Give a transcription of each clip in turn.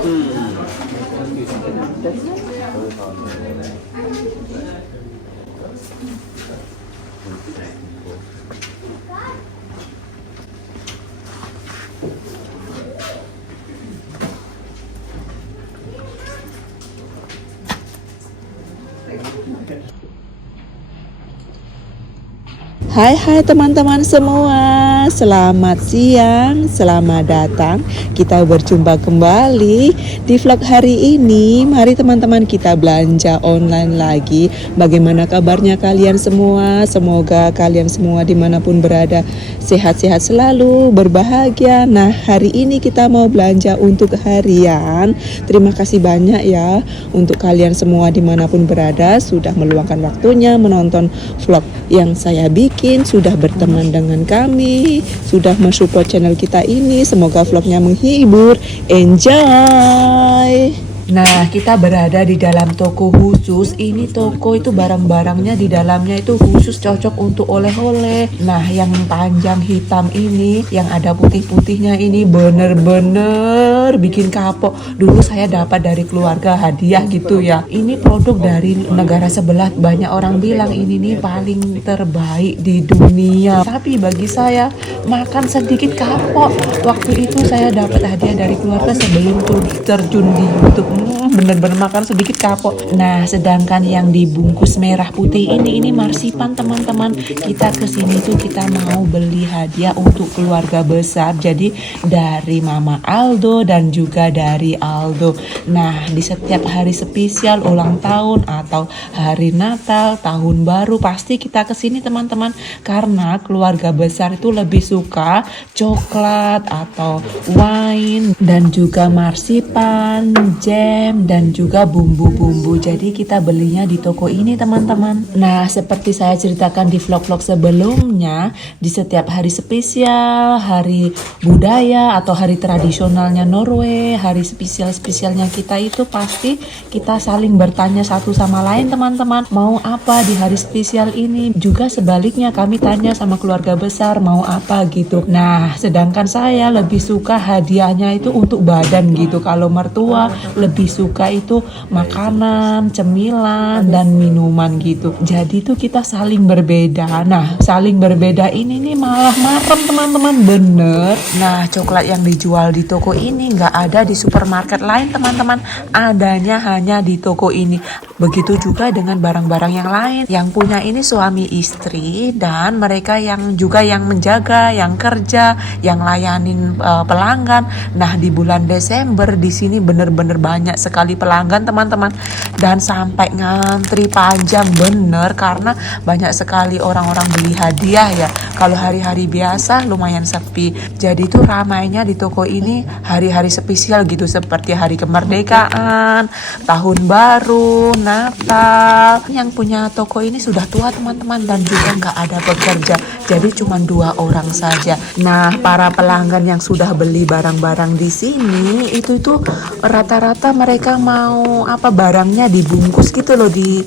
Hai teman-teman semua, selamat siang, selamat datang. Kita berjumpa kembali di vlog hari ini. Mari teman-teman kita belanja online lagi. Bagaimana kabarnya kalian semua? Semoga kalian semua dimanapun berada sehat-sehat selalu, berbahagia. Nah, hari ini kita mau belanja untuk harian. Terima kasih banyak ya untuk kalian semua dimanapun berada sudah meluangkan waktunya menonton vlog yang saya bikin, sudah berteman dengan kami, sudah mensupport channel kita ini. Semoga vlognya menghibur. Enjoy! Nah, kita berada di dalam toko khusus. Ini toko itu barang-barangnya di dalamnya itu khusus cocok untuk oleh-oleh. Nah, yang panjang hitam ini, yang ada putih-putihnya ini bener-bener bikin kapok. Dulu saya dapat dari keluarga hadiah gitu ya. Ini produk dari negara sebelah. Banyak orang bilang ini nih paling terbaik di dunia. Tapi bagi saya makan sedikit kapok. Waktu itu saya dapat hadiah dari keluarga sebelum terjun di YouTube. Bener-bener makan sedikit kapok. Nah, sedangkan yang dibungkus merah putih ini marsipan teman-teman. Kita kesini tuh kita mau beli hadiah untuk keluarga besar. Jadi dari Mama Aldo dan juga dari Aldo. Nah, di setiap hari spesial ulang tahun atau hari Natal, tahun baru pasti kita kesini teman-teman. Karena keluarga besar itu lebih suka coklat atau wine dan juga marsipan, jam dan juga bumbu-bumbu. Jadi kita belinya di toko ini teman-teman. Nah, seperti saya ceritakan di vlog-vlog sebelumnya, di setiap hari spesial, hari budaya atau hari tradisionalnya Norway, hari spesial-spesialnya kita itu pasti kita saling bertanya satu sama lain teman-teman, mau apa di hari spesial ini. Juga sebaliknya kami tanya sama keluarga besar mau apa gitu. Nah, sedangkan saya lebih suka hadiahnya itu untuk badan gitu. Kalau mertua lebih suka itu makanan, cemilan, dan minuman gitu. Jadi tuh kita saling berbeda. Nah, saling berbeda ini nih malah marem teman-teman, bener. Nah, coklat yang dijual di toko ini nggak ada di supermarket lain teman-teman. Adanya hanya di toko ini. Begitu juga dengan barang-barang yang lain. Yang punya ini suami istri dan mereka yang juga yang menjaga, yang kerja, yang layanin pelanggan. Nah, di bulan Desember di sini bener-bener banyak sekali pelanggan teman-teman, dan sampai ngantri panjang bener karena banyak sekali orang-orang beli hadiah ya. Kalau hari-hari biasa lumayan sepi. Jadi tuh ramainya di toko ini hari-hari spesial gitu, seperti hari kemerdekaan, tahun baru, Natal. Yang punya toko ini sudah tua teman-teman dan juga nggak ada bekerja. Jadi cuma 2 orang saja. Nah, para pelanggan yang sudah beli barang-barang di sini itu rata-rata mereka mau apa barangnya dibungkus gitu loh, di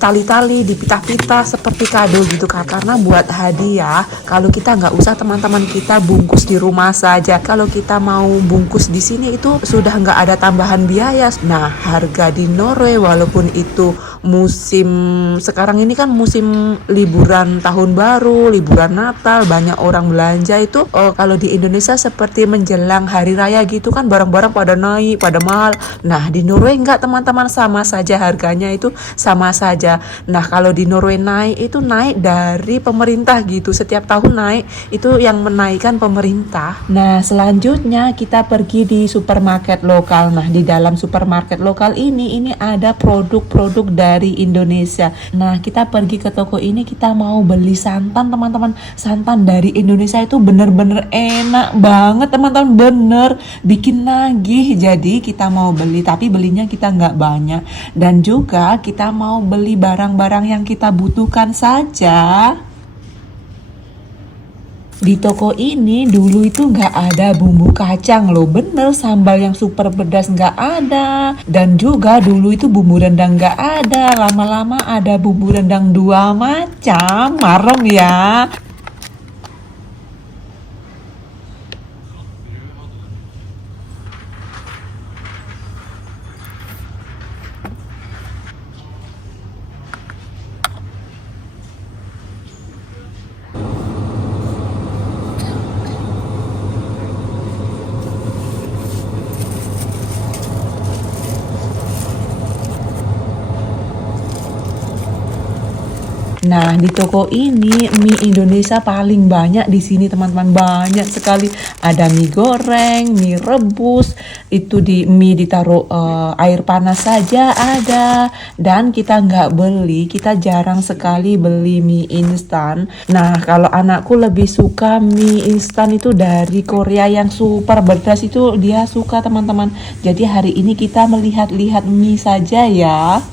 tali-tali, dipitah-pitah seperti kado gitu kan. Karena buat hadiah, kalau kita nggak usah teman-teman, kita bungkus di rumah saja. Kalau kita mau bungkus di sini itu sudah nggak ada tambahan biaya. Nah, harga di Norway walaupun itu musim sekarang ini kan musim liburan tahun baru, liburan Natal, banyak orang belanja itu. Kalau di Indonesia seperti menjelang hari raya gitu kan barang-barang pada naik, pada mahal. Nah, di Norway enggak teman-teman, sama saja harganya itu sama saja. Nah, kalau di Norway naik itu naik dari pemerintah gitu. Setiap tahun naik, itu yang menaikkan pemerintah. Nah, selanjutnya kita pergi di supermarket lokal. Nah, di dalam supermarket lokal ini ada produk-produk dari Indonesia. Nah, kita pergi ke toko ini, kita mau beli santan teman-teman. Santan dari Indonesia itu bener-bener enak banget teman-teman, bener bikin nagih. Jadi kita mau beli, tapi belinya kita nggak banyak. Dan juga kita mau beli barang-barang yang kita butuhkan saja. Di toko ini dulu itu nggak ada bumbu kacang loh, bener, sambal yang super pedas nggak ada, dan juga dulu itu bumbu rendang nggak ada. Lama-lama ada bumbu rendang 2 macam, marem ya. Nah, di toko ini mie Indonesia paling banyak di sini teman-teman, banyak sekali. Ada mie goreng, mie rebus, itu di mie ditaruh air panas saja ada. Dan kita nggak beli, kita jarang sekali beli mie instan. Nah, kalau anakku lebih suka mie instan itu dari Korea yang super pedas itu dia suka teman-teman. Jadi hari ini kita melihat-lihat mie saja ya.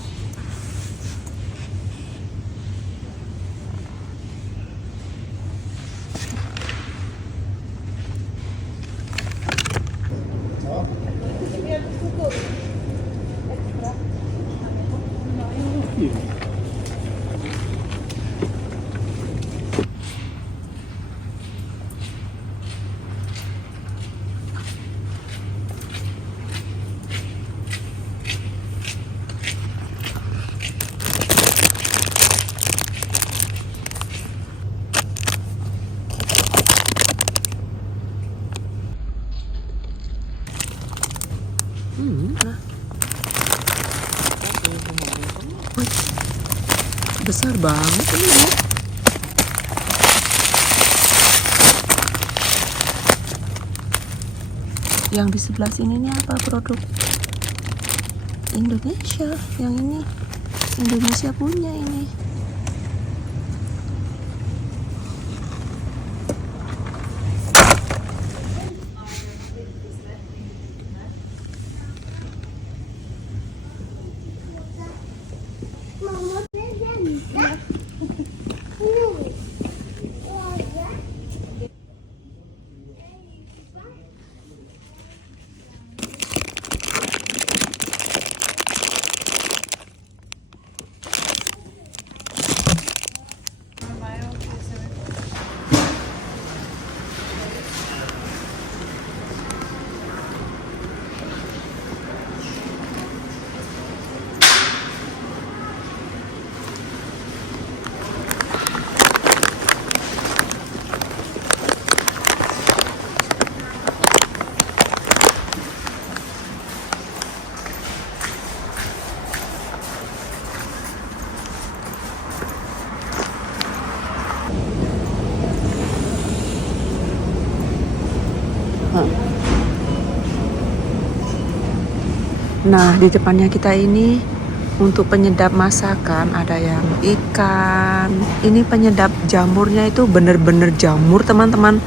Besar banget ini ya. Yang di sebelah sini ini apa produk Indonesia? Yang ini Indonesia punya ini. Nah, di depannya kita ini untuk penyedap masakan ada yang ikan. Ini penyedap jamurnya itu bener-bener jamur teman-teman.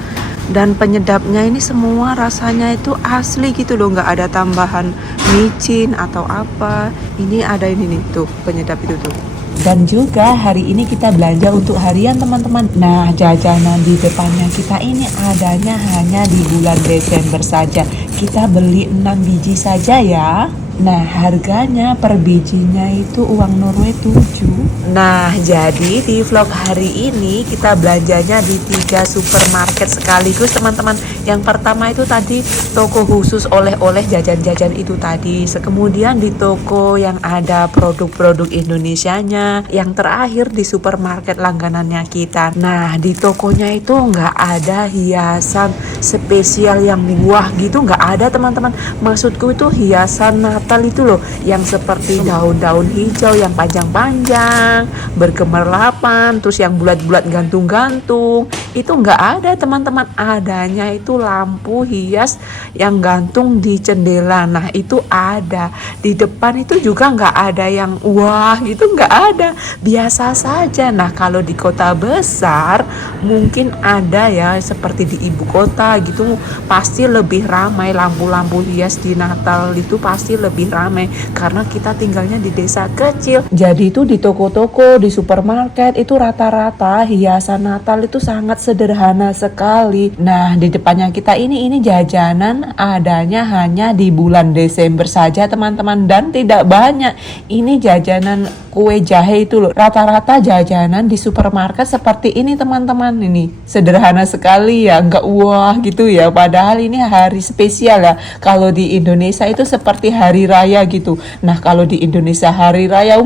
Dan penyedapnya ini semua rasanya itu asli gitu loh, nggak ada tambahan micin atau apa. Ini ada ini nih tuh penyedap itu tuh. Dan juga hari ini kita belanja untuk harian teman-teman. Nah, jajanan di depannya kita ini adanya hanya di bulan Desember saja. Kita beli 6 biji saja ya. Nah, harganya per bijinya itu uang Norway 7. Nah, jadi di vlog hari ini kita belanjanya di 3 supermarket sekaligus teman-teman. Yang pertama itu tadi toko khusus oleh-oleh jajan-jajan itu tadi. Kemudian di toko yang ada produk-produk Indonesianya. Yang terakhir di supermarket langganannya kita. Nah, di tokonya itu nggak ada hiasan spesial yang wah gitu, nggak ada teman-teman. Maksudku itu hiasan Natal itu loh, yang seperti daun-daun hijau yang panjang-panjang, bergemerlapan, terus yang bulat-bulat gantung-gantung. Itu nggak ada teman-teman. Adanya itu lampu hias yang gantung di jendela. Nah, itu ada. Di depan itu juga nggak ada yang wah gitu, nggak ada. Biasa saja. Nah, kalau di kota besar mungkin ada ya, seperti di ibu kota gitu, pasti lebih ramai. Lampu-lampu hias di Natal itu pasti lebih ramai karena kita tinggalnya di desa kecil. Jadi itu di toko-toko, di supermarket itu rata-rata hiasan Natal itu sangat sederhana sekali. Nah, di depannya kita ini jajanan adanya hanya di bulan Desember saja teman-teman, dan tidak banyak. Ini jajanan kue jahe itu loh. Rata-rata jajanan di supermarket seperti ini teman-teman. Ini sederhana sekali ya, nggak wah gitu ya. Padahal ini hari spesial ya. Kalau di Indonesia itu seperti hari raya gitu. Nah, kalau di Indonesia hari raya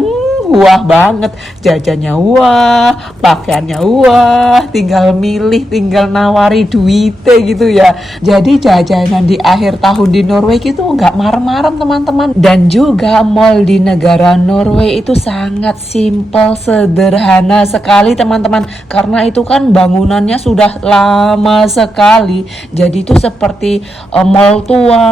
wah banget. Jajannya wah, pakaiannya wah, tinggal milih, tinggal nawari duitnya gitu ya. Jadi jajanan di akhir tahun di Norway itu nggak marem-marem teman-teman. Dan juga mall di negara Norway itu sangat simple, sederhana sekali teman-teman. Karena itu kan bangunannya sudah lama sekali. Jadi itu seperti mall tua,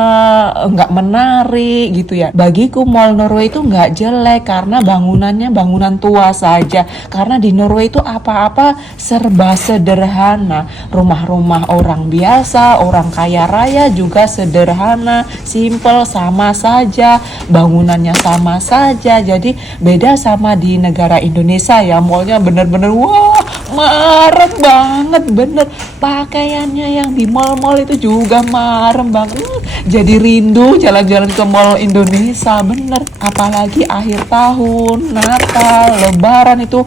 nggak menarik gitu ya. Bagiku mall Norway itu nggak jelek karena bangunannya bangunan tua saja. Karena di Norway itu apa-apa serba sederhana. Rumah-rumah orang biasa, orang kaya raya juga sederhana, simple, sama saja, bangunannya sama saja. Jadi beda sama di negara Indonesia ya, mallnya bener-bener wah marem banget, bener. Pakaiannya yang di mall-mall itu juga marem banget. Jadi rindu jalan-jalan ke mall Indonesia, bener. Apalagi akhir tahun, Natal, Lebaran itu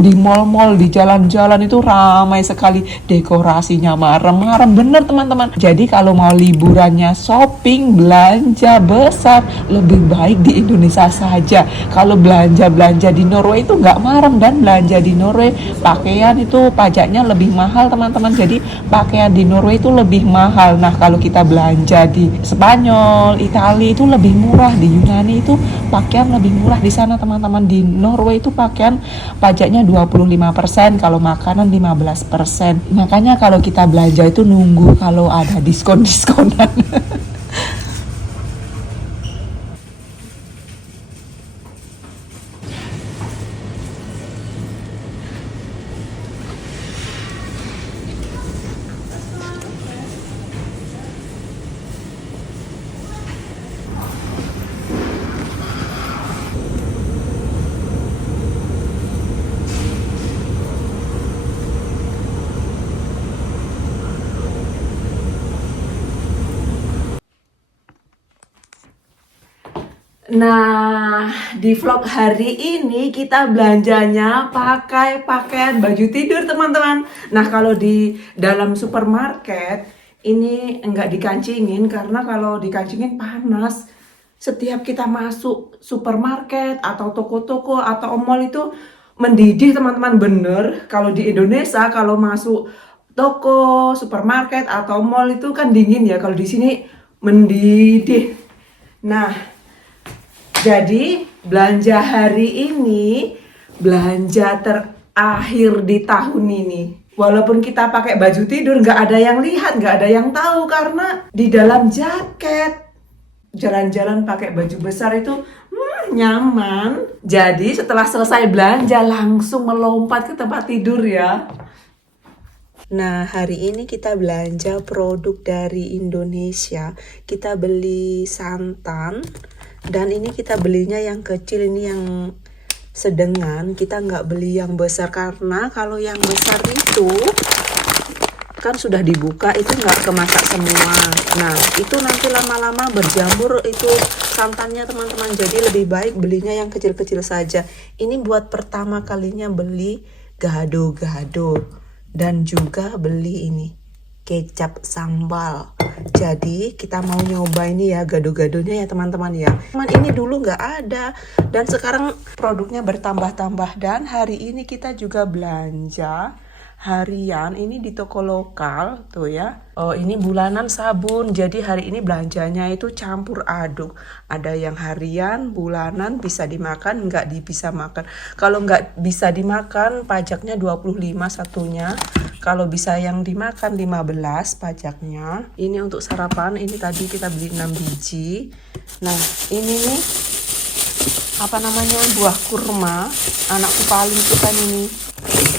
di mall-mall, di jalan-jalan itu ramai sekali, dekorasinya marem-marem, bener teman-teman. Jadi kalau mau liburannya shopping, belanja besar, lebih baik di Indonesia saja. Kalau belanja-belanja di Norway itu nggak marem, dan belanja di Norway pakaian itu pajaknya lebih mahal teman-teman. Jadi pakaian di Norway itu lebih mahal. Nah kalau kita belanja di Spanyol, Italia itu lebih murah, di Yunani itu pakaian lebih murah. Di sana teman-teman, di Norway itu pakaian pajaknya 25%, kalau makanan 15%. Makanya kalau kita belanja itu nunggu kalau ada diskon-diskonan. Nah, di vlog hari ini kita belanjanya pakai pakaian baju tidur teman-teman. Nah, kalau di dalam supermarket ini enggak dikancingin, karena kalau dikancingin panas. Setiap kita masuk supermarket atau toko-toko atau mall itu mendidih teman-teman, bener. Kalau di Indonesia kalau masuk toko, supermarket atau mall itu kan dingin ya, kalau di sini mendidih. Nah, jadi belanja hari ini, belanja terakhir di tahun ini. Walaupun kita pakai baju tidur, nggak ada yang lihat, nggak ada yang tahu, karena di dalam jaket. Jalan-jalan pakai baju besar itu nyaman. Jadi setelah selesai belanja langsung melompat ke tempat tidur ya. Nah, hari ini kita belanja produk dari Indonesia. Kita beli santan. Dan ini kita belinya yang kecil, ini yang sedengan. Kita nggak beli yang besar, karena kalau yang besar itu kan sudah dibuka, itu nggak kemasak semua. Nah, itu nanti lama-lama berjamur itu santannya teman-teman. Jadi lebih baik belinya yang kecil-kecil saja. Ini buat pertama kalinya beli gado-gado. Dan juga beli ini kecap sambal. Jadi kita mau nyoba ini ya, gado-gadonya ya teman-teman ya. Teman ini dulu nggak ada, dan sekarang produknya bertambah-tambah. Dan hari ini kita juga belanja harian ini di toko lokal tuh ya. Oh, ini bulanan sabun. Jadi hari ini belanjanya itu campur aduk. Ada yang harian, bulanan, bisa dimakan, nggak bisa makan. Kalau nggak bisa dimakan pajaknya 25 satunya. Kalau bisa yang dimakan 15 pajaknya. Ini untuk sarapan, ini tadi kita beli 6 biji. Nah, ini nih apa namanya, buah kurma. Anakku paling suka ini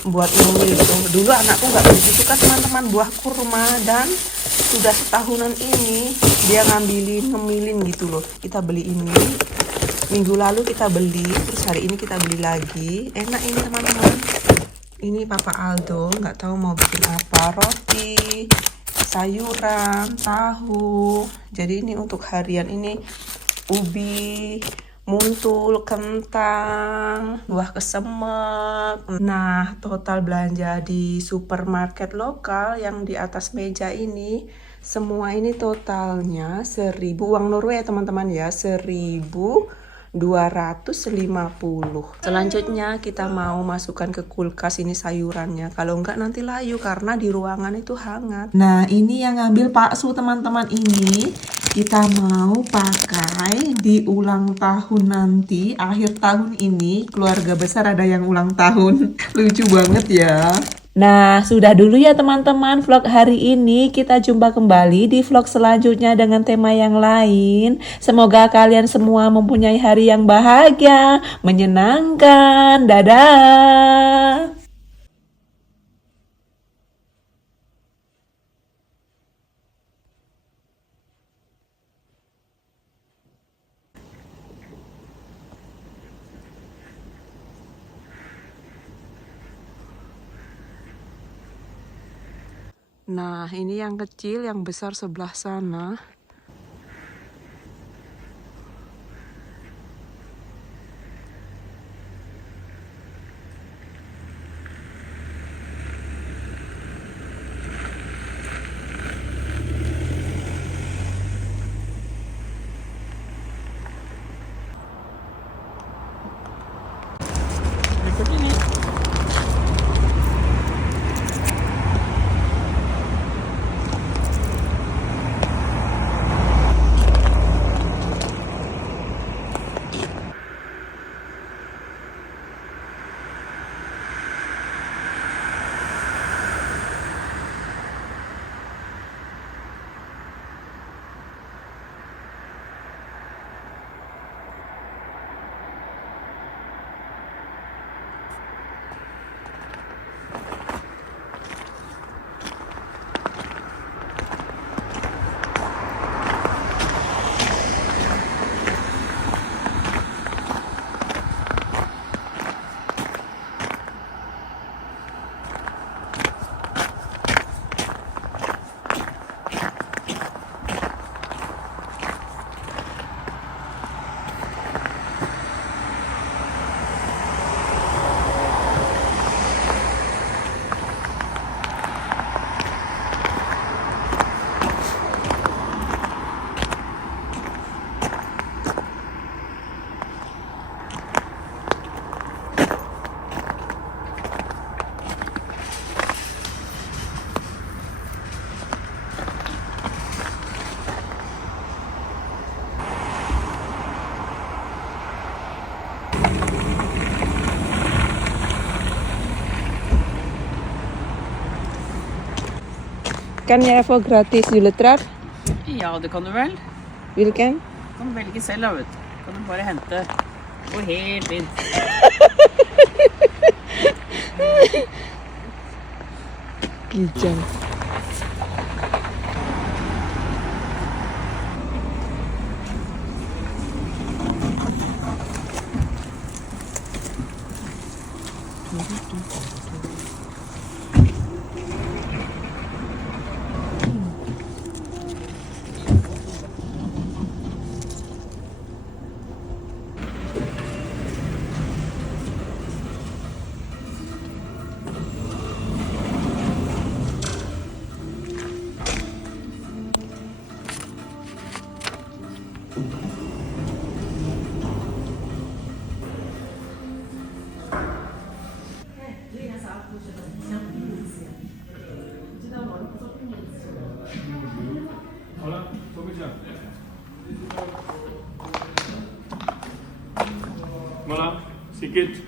buat nyemil itu. Dulu anakku nggak begitu suka teman-teman buah kurma, dan sudah setahunan ini dia ngemilin gitu loh. Kita beli ini minggu lalu, kita beli, terus hari ini kita beli lagi. Enak ini teman-teman. Ini Papa Aldo nggak tahu mau bikin apa, roti, sayuran, tahu. Jadi ini untuk harian ini ubi, muntul, kentang, buah kesemek. Nah, total belanja di supermarket lokal yang di atas meja ini, semua ini totalnya 1.000 uang Norwegia ya teman-teman ya, 1.000 250. Selanjutnya kita mau masukkan ke kulkas ini sayurannya. Kalau enggak nanti layu karena di ruangan itu hangat. Nah, ini yang ngambil Pak Su teman-teman ini. Kita mau pakai di ulang tahun nanti, akhir tahun ini keluarga besar ada yang ulang tahun. Lucu banget ya. Nah, sudah dulu ya teman-teman vlog hari ini. Kita jumpa kembali di vlog selanjutnya dengan tema yang lain. Semoga kalian semua mempunyai hari yang bahagia, menyenangkan. Dadah! Nah, ini yang kecil, yang besar sebelah sana. Berikutnya nih. Kan jeg få gratis juletrær? Ja, det kan du vel. Hvilken? Du kan velge selv, da, vet du. Kan du bare hente. Det går helt fint. Kijang. Voilà, sikit.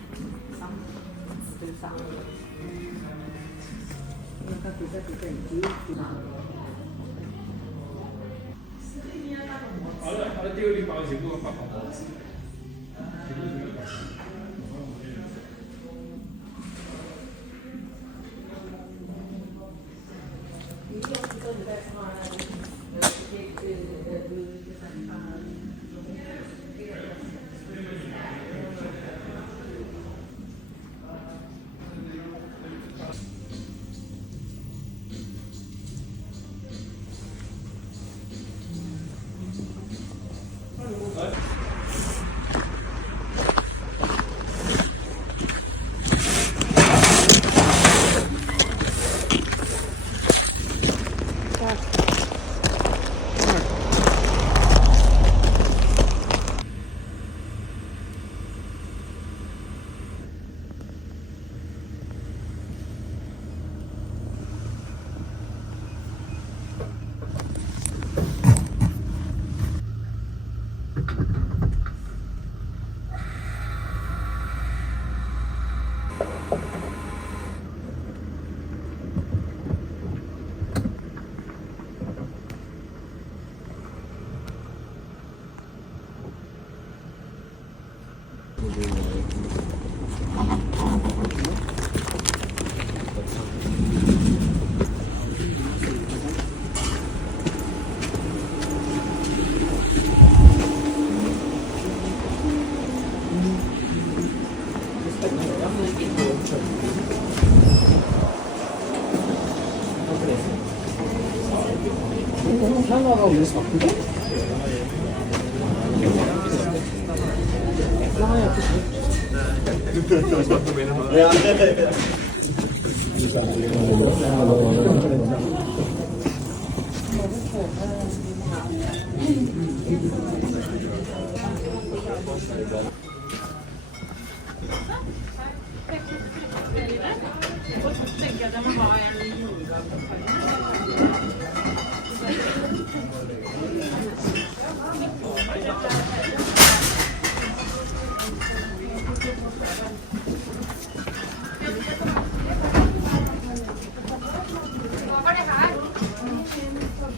Ada teori para situ apa?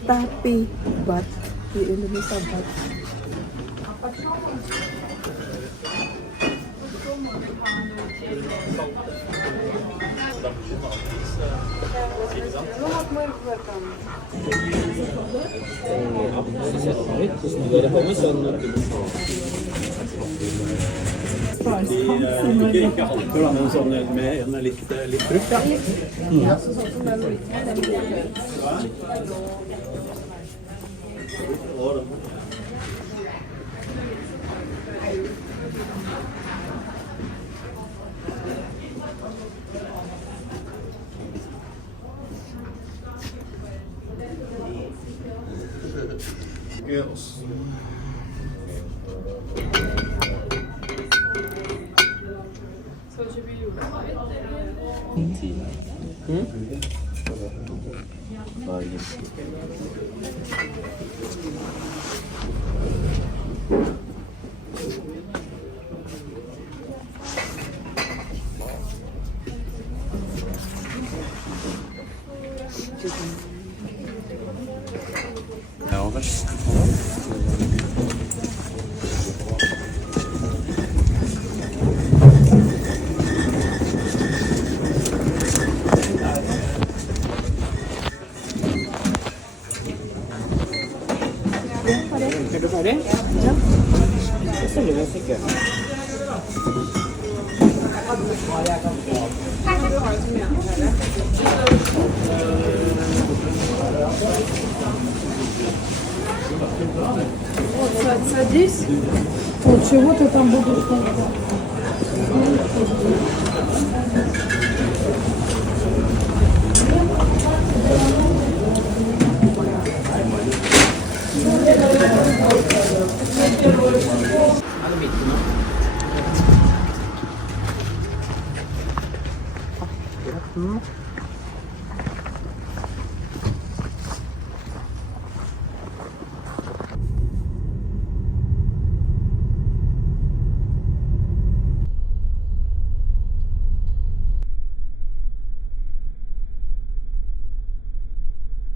Tapi bat di Indonesia bat. Ikke halter, da, men sånn med litt frukt, ja. Girls. Elvis. Er du ferdig? Ja. Så selger vi oss ikke. Садись. Вот чего ты там будешь делать? Mm.